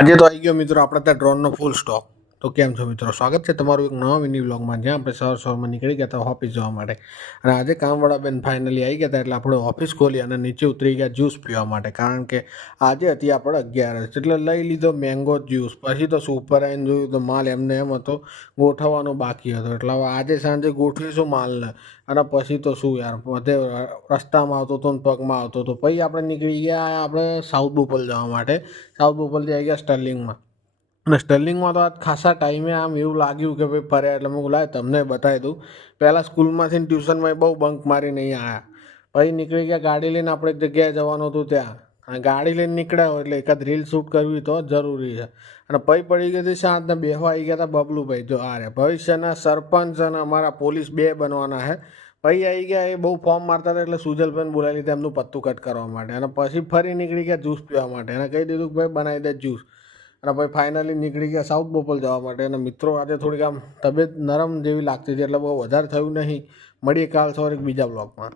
આજે તો આવી ગયો મિત્રો આપણે ત્યાં ડ્રોનનો ફૂલ સ્ટોક. તો કેમ છો મિત્રો, સ્વાગત છે તમારું એક નવા મિની વ્લોગમાં, જ્યાં આપણે સવારમાં નીકળી ગયા હતા ઓફિસ જવા માટે. અને આજે કામવાળા બેન ફાઇનલી આવી ગયા હતા, એટલે આપણે ઓફિસ ખોલી અને નીચે ઉતરી ગયા જ્યુસ પીવા માટે. કારણ કે આજે હતી આપણે 11 એટલે લઈ લીધો મેંગો જ્યુસ. પછી તો સુપર આવીને જોયું તો માલ એમને એમ હતો, ગોઠવવાનો બાકી હતો. એટલે હવે આજે સાંજે ગોઠવીશું માલને, અને પછી તો શું યાર, બધે રસ્તામાં આવતો હતો ને પગમાં આવતો હતો. પછી આપણે નીકળી ગયા આપણે સાઉથ બોપલ જવા માટે. સાઉથ બોપલથી આવી ગયા સ્ટર્લિંગમાં. અને સ્ટર્લિંગમાં તો આજ ખાસા ટાઈમે આમ એવું લાગ્યું કે ભાઈ ફર્યા, એટલે મેં લાય તમને બતાવી દઉં. પહેલાં સ્કૂલમાંથી ટ્યુશનમાં બહુ બંક મારીને અહીં આવ્યા. પછી નીકળી ગયા ગાડી લઈને, આપણે એક જગ્યાએ જવાનું હતું ત્યાં. અને ગાડી લઈને નીકળ્યા હોય એટલે એકાદ રીલ શૂટ કરવી તો જરૂરી છે. અને પછી પડી ગઈ હતી સાંજને બેહવા આવી ગયા હતા બબલુભાઈ. જો આ રહ્યા ભવિષ્યના સરપંચ અને અમારા પોલીસ બે બનવાના છે. પછી આવી ગયા, એ બહુ ફોર્મ મારતા હતા એટલે સુજલભાઈને બોલાવી લીધા એમનું પત્તું કટ કરવા માટે. અને પછી ફરી નીકળી ગયા જ્યુસ પીવા માટે. અને કહી દીધું કે ભાઈ બનાવી દે જ્યુસ. અને પછી ફાઇનલી નીકળી ગયા સાઉથ બોપલ જવા માટે. અને મિત્રો આજે થોડીક આમ તબિયત નરમ જેવી લાગતી હતી, એટલે બહુ વધારે થયું નહીં. મળીએ કાલ સવારે એક બીજા બ્લોગમાં.